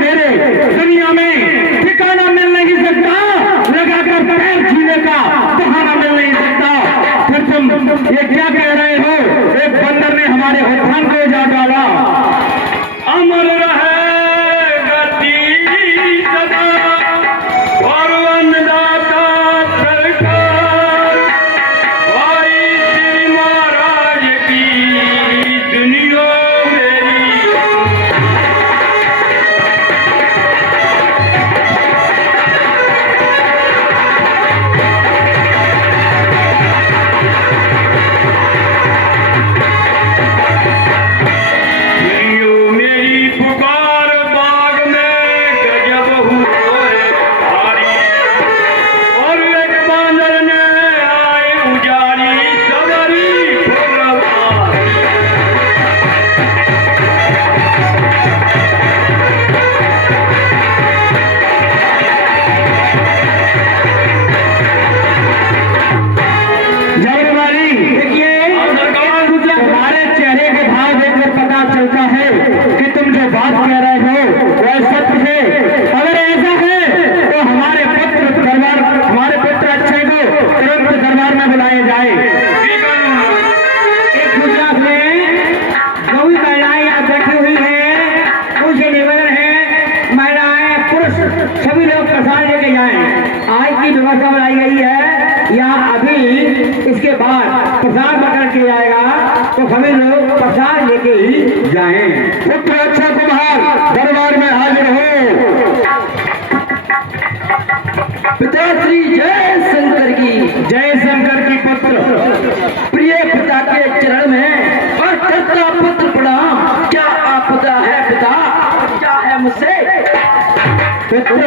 मेरे दुनिया में ठिकाना मिल नहीं सकता, लगाकर पैर छीने का बहाना मिल नहीं सकता। फिर तुम ये क्या कह रहे हो? एक बंदर ने हमारे उत्थान को उजाड़ डाला। अमर रहे गति सदा और अन्नदाता सरकार, भाई श्री महाराज की दुनिया मेरी। दुनिया मेरी पुकार बाग में गजब हुए भारी, और एक बांदर ने आए उजाड़ी सगरी फुलवारी। जबरवाली देखिए, तुम्हारे चेहरे के भाव देखकर पता चलता है कि तुम जो बात कह रहे हो वह सत्य है। अगर ऐसा है तो हमारे पुत्र अच्छे को तुरंत दरबार में बुलाए जाए। एक गुजरात में गौरी महिलाएं यहाँ बैठी हुई है, उनसे निवेदन है महिलाएं पुरुष सभी लोग प्रसाद लेके जाएं। आज की व्यवस्था बनाई गई है, यहाँ अभी इसके बाद प्रसाद बटन किया जाएगा, तो सभी लोग प्रसाद लेके ही जाएं। पुत्र अच्छा कुमार दरबार में हाजिर हो। पिताश्री जय शंकर की, जय शंकर की पुत्र। प्रिय पिता के चरण में और करता पुत्र प्रणाम। क्या आपदा है पिता, क्या है मुझसे? पुत्र,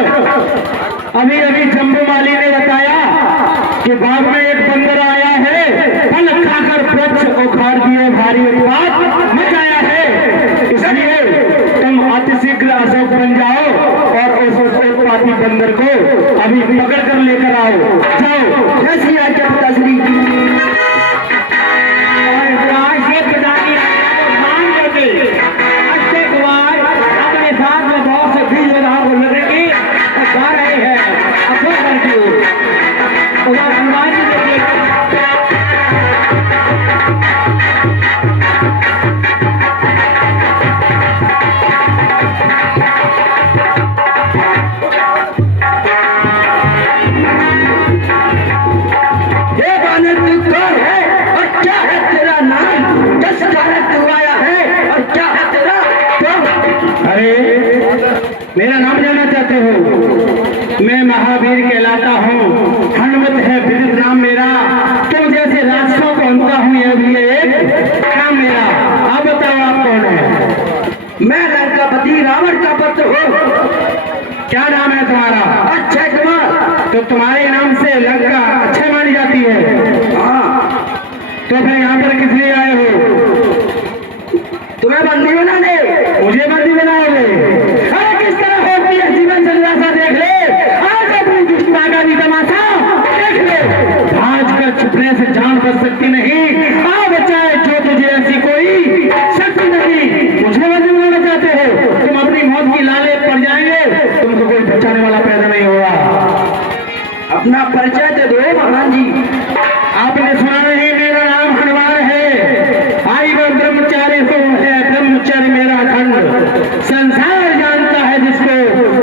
अभी अभी जम्बूमाली ने बताया कि बाग में एक बंदर आया है, फल खाकर वृक्ष उखाड़ दिए, भारी उत्पात मचाया है। इसलिए तुम अतिशीघ्र अशोक बन जाओ और उस उत्पाती बंदर को अभी पकड़ कर लेकर आओ। जाओ। जैसी आज्ञा पिताश्री। और राज के पिता की आज्ञा को मान करके अक्षय कुमार अपने साथ में बहुत से बीज योद्धाओं को लेकर और जा रहे हैं अशोकगढ़ की ओर। उधर हनुमान जी देखिए, ये बानर तू कौन है और क्या है तेरा नाम? किस कारण तू आया है और क्या है तेरा कौन? अरे, मेरा नाम जानना चाहते हो? मैं महावीर कहलाता हूँ, हनुमत है विदित नाम मेरा। तुम जैसे राक्षसों को अंता हूँ, यह भी एक नाम मेरा। आप बताओ, आप कौन है? मैं लंकापति रावण का पुत्र हूँ। क्या नाम है तुम्हारा? अक्षय कुमार। तो तुम्हारे नाम से लंका अच्छे मानी जाती है। हाँ, तो फिर यहाँ पर किस लिए आए हो? तुम्हें बंदी बनाने। मुझे बंदी बनाओगे? अरे किस तरह होती है जीवन संग्रासा, देख ले। आज अपनी दुष्टता का भी तमाशा देख ले। भाज कर छुपने से जान बच सकती नहीं, आ बचाए जो तुझे ऐसी कोई शक्ति नहीं। मुझे बंदी बनाना चाहते हो? तुम अपनी मौत की लाले पड़ जाएंगे, तुमको कोई बचाने वाला पैदा नहीं होगा। अपना परिचय दे दो महाराज जी। आपने सुना नहीं, मेरा नाम हनुमान है। आई वो ब्रह्मचारी को है, ब्रह्मचारी मेरा खंड। संसार जानता है जिसको,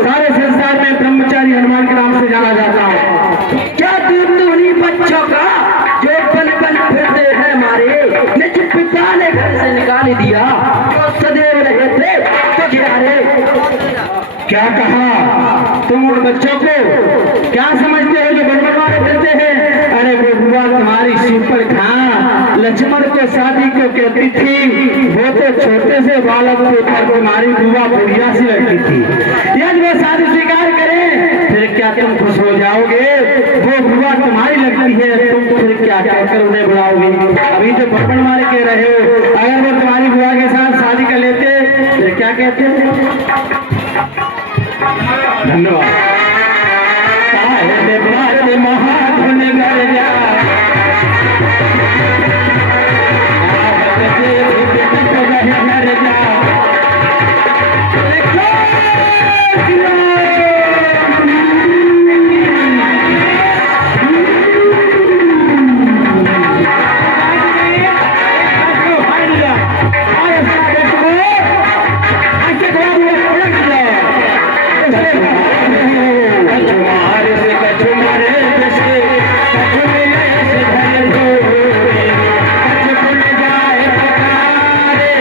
सारे संसार में ब्रह्मचारी हनुमान के नाम से जाना जाता है। क्या दूर उन्हीं बच्चों का जो पल पल फिरते हैं मारे, निज पिता ने घर से निकाल दिया, जो सदैव रहे थे तो किनारे। क्या कहा? तुम उन बच्चों को क्या समझते हो जो बड़बड़ाने फिरते हैं? अरे वो बुआ तुम्हारी सुपर खां लक्ष्मण को शादी को कहती थी, वो तो छोटे से बालक को पर तुम्हारी बुआ बुढ़िया सी लगती थी। यदि वो शादी स्वीकार करें फिर क्या तुम खुश हो जाओगे? वो बुआ तुम्हारी लगती है, तुम फिर क्या कहकर उन्हें बुलाओगे? अभी तो बड़बड़ मारे कह रहे हो। अगर वो तुम्हारी बुआ के साथ शादी कर लेते फिर क्या कहते? धन्यवाद। महाधुन गर जा घर जा कैसे कछुमार से कछुमारे जैसे कछुमिले से धर धोए कछुल जाए पकारे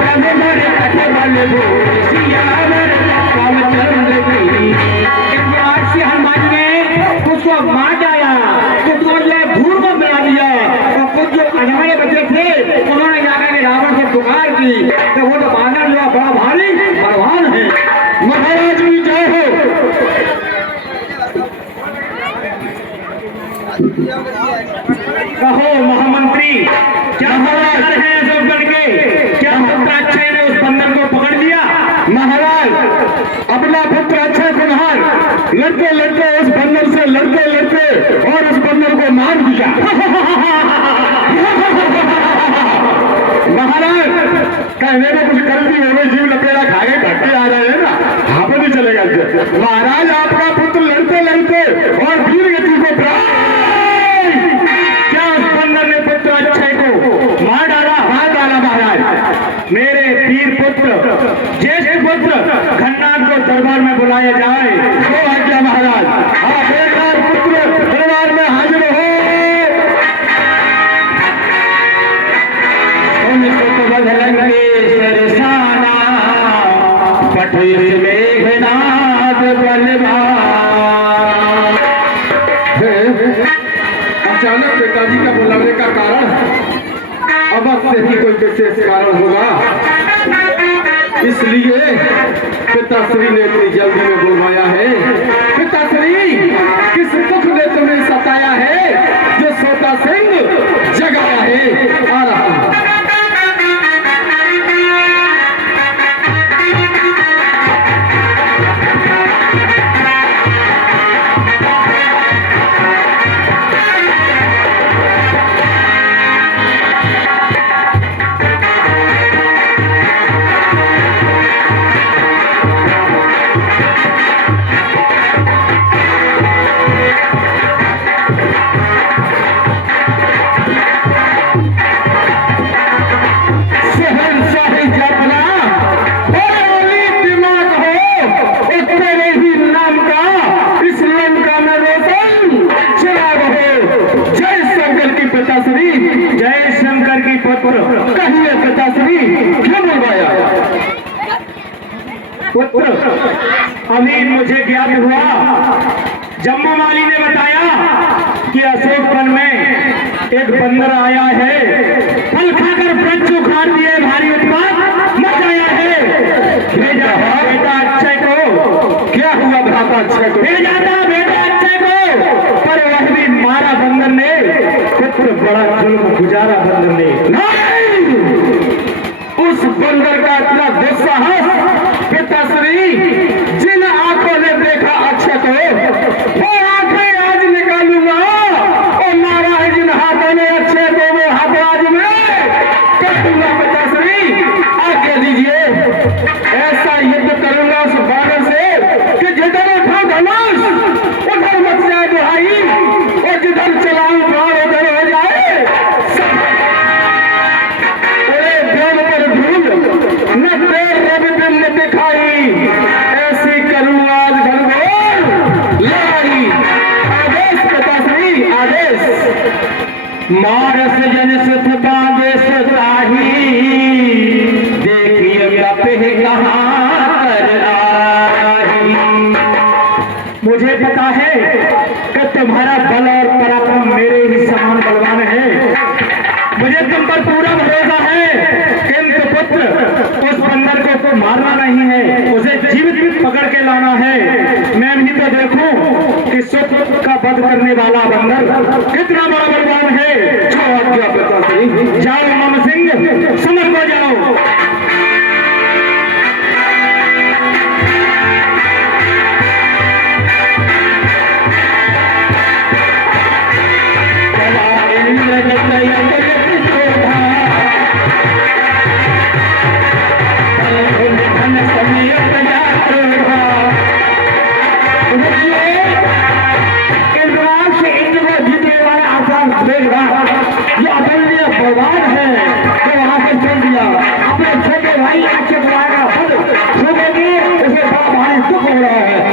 प्रभु मर कछुबल भोरे सियावर रामचंद्र की। आज से हनुमान ने उसको मार डाला, उसको जो है धूल में मिला दिया और कुछ जो अनमने बच्चे थे उन्होंने जाकर के रावण से पुकार की तो वो तो बानर जो है बड़ा भारी बलवान है। महाराज भी जय हो। कहो महामंत्री क्या हालात है सब करके, क्या पुत्र अक्षय ने उस बंदर को पकड़ लिया? महाराज अपना पुत्र अक्षय कुमार लड़ते लड़ते उस बंदर से लड़ते लड़ते और उस बंदर को मार दिया। महाराज कहने में कुछ गलती हो गई, जीव लपेड़ा खा गए, घट्टे आ रहे हैं ना, हाथ नहीं चलेगा। महाराज आपका पुत्र लड़ते लड़ते और वीर गति को प्राप्त, क्या उस बंदर ने पुत्र अक्षय को मार डाला? मार डाला महाराज। मेरे वीर पुत्र ज्येष्ठ पुत्र खन्नाथ को दरबार में बुलाया जाए। वो आज्ञा महाराज। आप एक बार पुत्र दरबार में हाजिर हो। सरसाना पठित मेघनाथ बलवान। अचानक पिताजी का बुलाने का कारण अवश्य ही कोई विशेष कारण होगा, इसलिए पिताश्री ने इतनी जल्दी में बुलवाया है। पिताश्री किस दुख ने तुम्हें सताया है जो सोता सिंह जगाया है? आ रहा हूं। जय शंकर की पुत्र। कहिए पिताश्री क्यों बुलवाया? पुत्र अभी मुझे ज्ञात हुआ, जम्मू माली ने बताया कि अशोक वन में एक बंदर आया है, फल खाकर वृक्ष उखाड़ दिए, भारी उत्पात मचाया है। भेजा है बेटा अक्षय को। क्या हुआ भ्राता अक्षय को? भेजा था बेटा अक्षय को, पर वह भी मारा बंदर ने। पुत्र बड़ा जुल्म गुजारा बंदर ने। नहीं, उस बंदर का इतना दुस्साहस पिताश्री, जिन आंखों ने देखा अक्षय को वो आंखें आज निकालूंगा और मारा है जिन हाथों ने अक्षय को वो हाथ आज में कटूंगा। पिताश्री आज्ञा दीजिए, ऐसा युद्ध करूंगा उस बानर से कि जिधर उठा धनुष उधर मच जाए दुहाई और जिधर चलाऊं प्राण उधर हो जाए। न देर रवि दिन ने दिखाई, ऐसी करूं आज घनघोर लड़ाई। आदेश पिताश्री आदेश। मारस जन सुत बांधे सुताही, देखिए कपे कहाँ कर आई। मुझे पता है कि तुम्हारा बल और पराक्रम मेरे ही समान बलवान है। मुझे तुम पर पूरा भरोसा है, किंतु पुत्र उस बंदर को मारना नहीं है, उसे जीवित पकड़ के लाना है। मैं भी तो देखूं कि सुख का वध करने वाला बंदर कितना बड़ा बलवान है। आज्ञा पिताश्री। जाओ मम सिंह, समर को जाओ। ये अदरणीय भगवान है जो वहां से चल दिया। अपने छोटे भाई अच्छे बुलाएगा फल छोड़ेंगे, उसे बड़ा भारी दुख हो रहा है।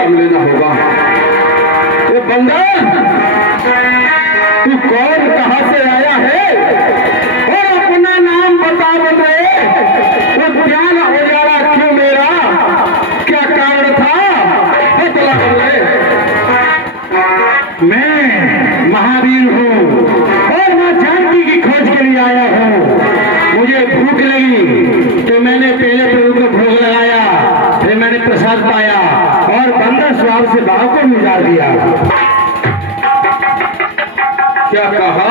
काम लेना होगा। ये बंदर, तू कौन, कहां से आया है और अपना नाम बता बंदे। वो ज्ञान उजाला क्यों मेरा, क्या कारण था, बतला बंदे। मैं महावीर हूँ और मां जानकी की खोज के लिए आया हूँ। मुझे भूख लगी तो मैंने पहले प्रभु को भोग लगाया, फिर मैंने प्रसाद पाया और बंदर स्वभाव से भाव को गुजार दिया। क्या कहा,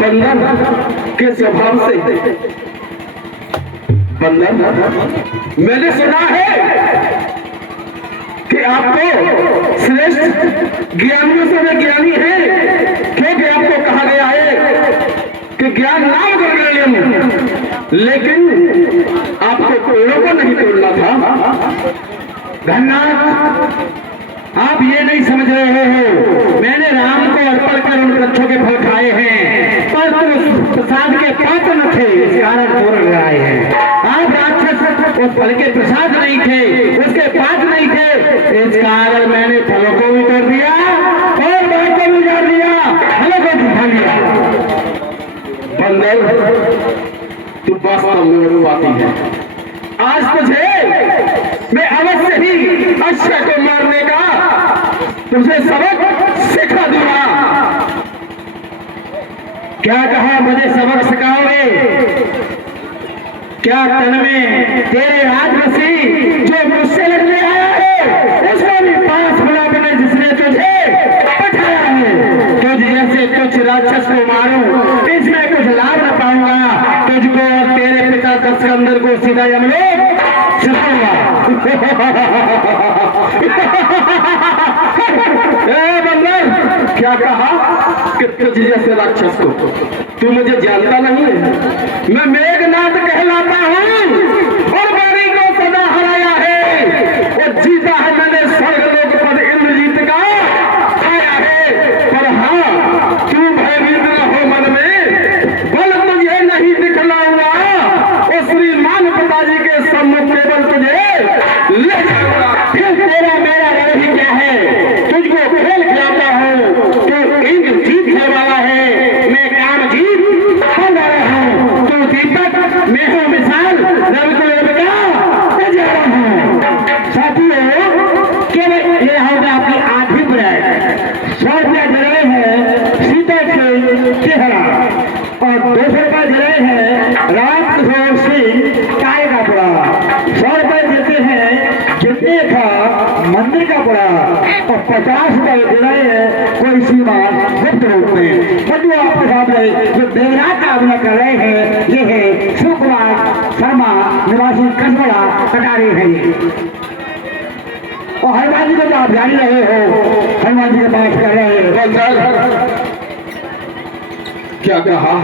बंदर के स्वभाव से। बंदर, मैंने सुना है कि आपको श्रेष्ठ ज्ञानियों से वे ज्ञानी है, क्योंकि आपको कहा गया है कि ज्ञान नाम कर गए, लेकिन आपको पेड़ों को नहीं तोड़ना था। धन्यवाद, आप ये नहीं समझ रहे हो, मैंने राम को अर्पण कर उन वृक्षों के फल खाए हैं, पर तुम उस प्रसाद के पात्र न थे, इस कारण तोड़ लगाए हैं। आप राक्षस उस फल के प्रसाद नहीं थे, उसके पात्र नहीं थे, इस कारण मैंने फलों को भी तोड़ दिया और बाग को भी उजाड़ दिया, फलों को दिखा लिया। बंदर, तू वास्तव में रुआती है। आज तुझे मैं अवश्य ही अश्व को मारने का तुझे सबक सिखा दूंगा। क्या कहा, मुझे सबक सिखाओगे? क्या तन में तेरे राजवंशी जो मुझसे लड़ने आया है उसको भी पास बुलाने जिसने तुझे बैठाया है। तुझ जैसे कुछ राक्षस को मारूं, इसमें कुछ लाभ न पाऊंगा, तुझको और तेरे पिता दशकंदर को सीधा यमलोक छिपाऊंगा। बंदर, क्या कहा कि तुझ जैसे राक्षस को, तू मुझे जानता नहीं है। मैं मेघनाथ कहलाता हूँ और बारी को सदा हराया है और जीता है मैंने स्वर्गलोक पद इंद्रजीत का आया है। पर हाँ, तू भयभीत न हो मन में, बल तुझे नहीं दिखलाऊंगा और श्रीमान पिताजी के सम्मुख केवल तुझे ले जाऊंगा। फिर तेरा मेरा ही क्या है, तुझको खेल खिलाता हूँ, तू इंद्र जीतने वाला है, मैं काम जीत होने वाला हूँ, तू दीपक, मैं हूँ मिसाल, रवि को रविका जा रहा हूँ। साथियों, केवल ये होगा आपकी आधी ब्रांड 100 रुपया दे रहे हैं सीता से चेहरा और 200 रुपया दे रहे हैं राम किशोर सिंह काय का पड़ा, 100 रुपये देते हैं जितने का मंदिर का पड़ा और 50 रुपये दे रहे हैं कोई सीमा गुप्त रूप में। बंधु, आपके सामने जो देवराज का अभिनय कर रहे हैं ये है शिव कुमार शर्मा निवासी कसबड़ा कटारी है। और हनुमान जी को तो आप जान रहे हो, हनुमान जी के पास कर रहे हैं। क्या कहा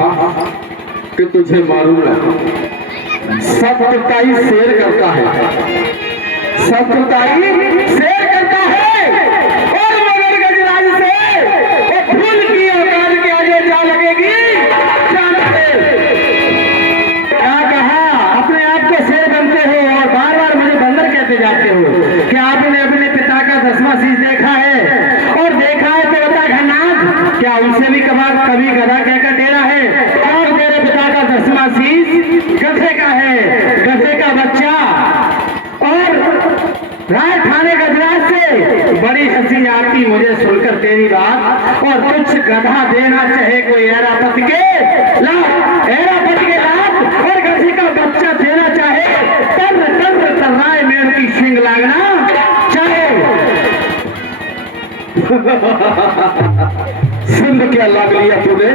कि तुझे मारूंगा? सत्यताई शेर करता है, सत्यताई शेर करता है और मगर गजराज से वो फूल की औकात के आगे जा लगेगी। क्या कहा, अपने आप को शेर बनते हो और बार बार मुझे बंदर कहते जाते हो। क्या आपने अपने पिता का 10वां शीश देखा है? और देखा है तो बता घनाथ, क्या उनसे भी कभी गधा कहकर टेरा है? और तेरे पिता का 10वां शीश गधे का है, गधे का बच्चा। और राय ठाणे गजराज से बड़ी हंसी आती मुझे सुनकर तेरी बात, और कुछ गधा देना चाहे कोई ऐरापत के लात, ऐरापत के लात और गधे का बच्चा देना चाहे तर तर तर्राए मेर की सिंग लागना चाहे। सिंध क्या लाग लिया तूने?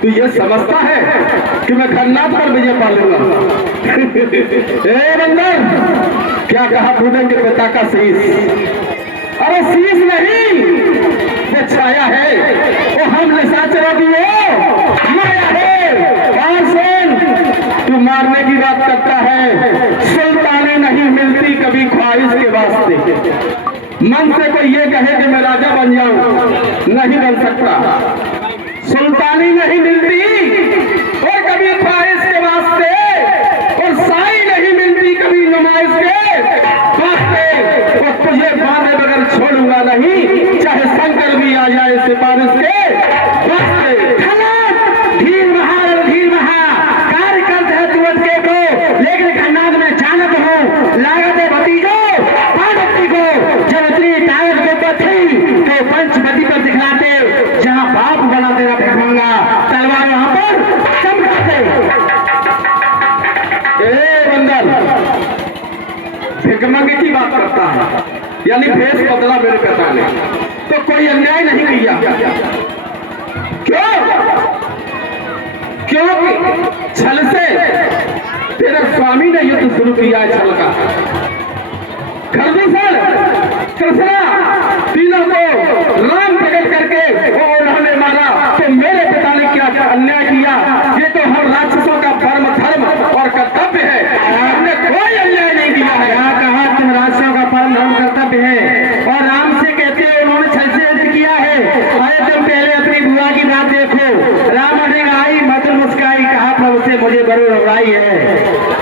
तू ये समझता है कि मैं खन्नाथ पर विजय पालूंगा? ए बंदर, क्या कहा तूने कि पिता का शीश? अरे शीश नहीं, वो छाया है, वो हम निशाचरों की वो माया है। और सुन, तू मारने की बात करता है, सुल्तानी नहीं मिलती कभी ख्वाहिश के वास्ते। मन से कोई ये कहे कि मैं राजा बन जाऊं, नहीं बन सकता। सुल्तानी नहीं मिलती और कभी ख्वाहिश के वास्ते, और साई नहीं मिलती कभी नुमाइश के वास्ते। जाए सिफारिश के वास्ते। धीर बहा कार्य करते है तुरंत के को, लेकिन खन्नाद में चाणक हो लागत है भतीजो पार्वती को। जब इतनी ताकत के ऊपर थी तो पंचवती पर दिखलाते, जहाँ बाप बना तेरा भिखमंगा तलवार वहां पर चमकाते। बंदर भिखमंगे की बात करता है, यानी भेष बदला मेरे पिता ने, तो कोई अन्याय नहीं किया। क्यों? क्योंकि छल से तेरा स्वामी ने युद्ध शुरू किया है, छल का। खरदूषण कृष्णा तीनों को राम प्रकट करके वो उन्होंने मारा, तो मेरे पिता ने क्या अन्याय किया? ये तो हम राक्षसों का परम धर्म और कर्तव्य है, हमने कोई अन्याय नहीं किया है। क्या कहा? तुम राक्षसों का परम धर्म कर्तव्य है और राम से कहते हो उन्होंने छल से युद्ध किया है। अरे तुम पहले अपनी बुआ की बात देखो। राम ने आई मत मुस्काई, कहा प्रभु से मुझे बड़ी घबराई है।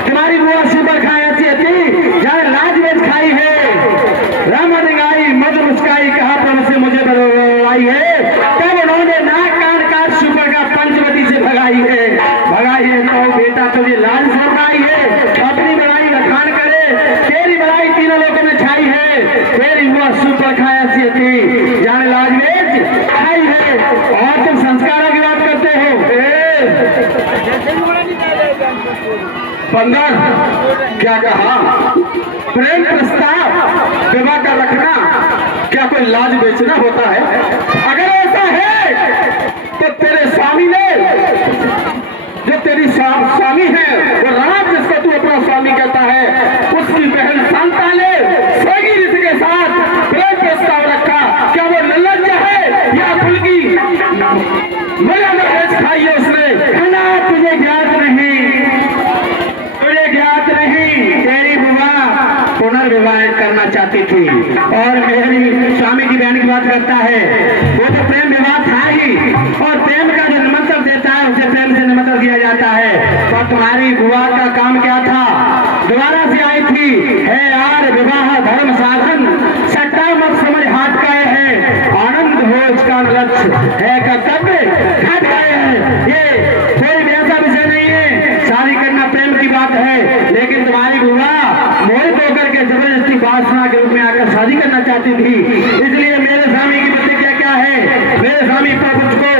तुम्हारी बुआ सुपर खाई अच्छी थी, जहाँ राजवेज खाई है। राम ने आई मत मुस्काई, कहा प्रभु से मुझे बड़ी घबराई है। तब उन्होंने नाक कान काट सुपर का पंचवती से भगाई है। तो बेटा तुझे लाल सरकाई है, अपनी बड़ाई बखान करे, तेरी बड़ाई तीनों लोगों में छाई है। तेरी बुआ सुपर खाया सी थी, जहाँ लाजवेज खाई है, और तुम संस्कारों की बात करते हो। बंदर क्या कहा? प्रेम प्रस्ताव विवाह का रखना क्या कोई लाज बेचना होता है? अगर ऐसा है तो तेरे स्वामी ने, जो तेरी स्वामी है वो राम, जिसको तू अपना स्वामी कहता है, उसकी बहन शांता ने स्वगी ऋषि के साथ प्रेम प्रस्ताव रखा। क्या वो निर्लज्ज है या फुल्की मर्यादा भेज खाई है उसने? खाना तुझे ज्ञात नहीं, तेरी बुआ पुनर्विवाह करना चाहती थी और मेरी स्वामी की बहन की बात करता है। वो तो प्रेम विवाह था ही, और प्रेम का जो निमंत्रण देता है उसे प्रेम से निमंत्रण दिया जाता है। और तुम्हारी बुआ का काम क्या था? दोबारा से आई थी, है यार विवाह धर्म साधन, सट्टा मत समझ हाथ का है, आनंद हो इसका लक्ष्य है, कर्तव्य घाट का है। ये कोई वैसा विषय नहीं है, शादी करना प्रेम की बात है। लेकिन तुम्हारी बुआ मोहित होकर के जबरदस्ती वासना के रूप में आकर शादी करना चाहती थी। इसलिए मेरे स्वामी की प्रतिक्रिया क्या है? मेरे स्वामी प्रभु को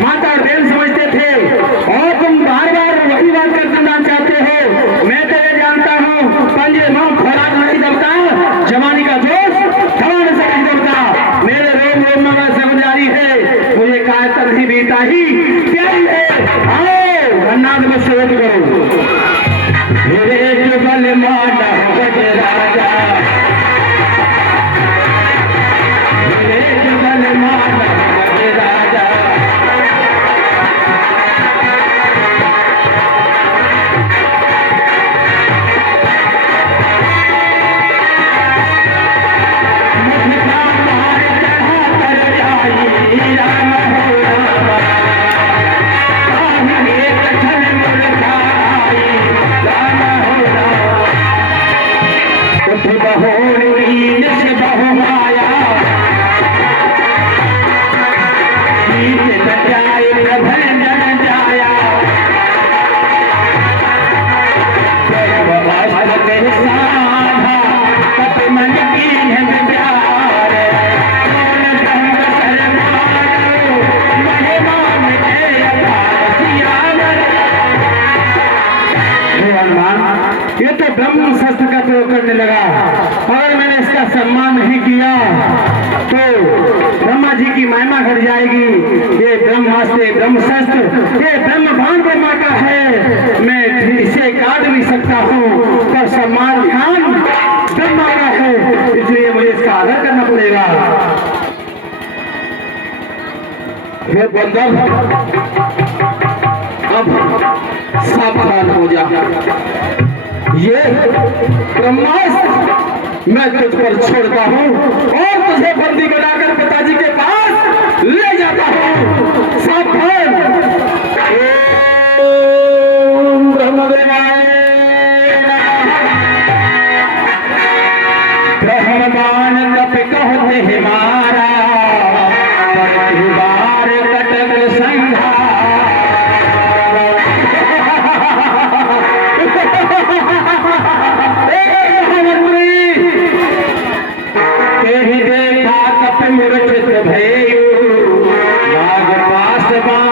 माता और बहन समझते थे, और तुम बार बार वही बात कर सुनना चाहते हो। मैं तो ये जानता हूँ, पंजे मां खुराक नहीं दबता, जवानी का जोश थवाने से नहीं दबता। मेरे रोम रोम में समझदारी है, मुझे कायता नहीं बीता ही प्यारी है। आओ अन्नाद में शोध करो। मेरे जुगल माना बज राजा, मेरे जुगल माना बज राजा। मुझका मार चढ़ा कर जाई राम हो राम, एक छल मुरझाई राम हो राम। उठ बहोरी निश बहु माया, शीत न जाए प्रभन जन जाया। सर्व अष्ट साधा कप मन कीन्ह प्यार, कौन गंग सरमारो महिमा मिटे अपार सियावर। हनुमान, ये तो ब्रह्म शस्त्र का प्रयोग करने लगा, अगर मैंने इसका सम्मान नहीं किया तो ब्रह्मा जी की महिमा घट जाएगी। ये ब्रह्मास्त्र, ब्रह्म शस्त्र, ये ब्रह्म बाण ब्रह्मा का है, मैं इसे काट भी सकता हूँ, पर सम्मान ध्यान ब्रह्मा का है, इसलिए मुझे इसका आदर करना पड़ेगा। हे बंदर, अब सावधान हो जा। ये ब्रह्मास्त्र मैं तुझ पर छोड़ता हूँ और तुझे बंदी बनाकर पिताजी के पास ले जाता हूँ। सावधान। ओम ब्रह्मदेवाय नमः। ब्रह्मवान कपि कहते हिमारा, बाबा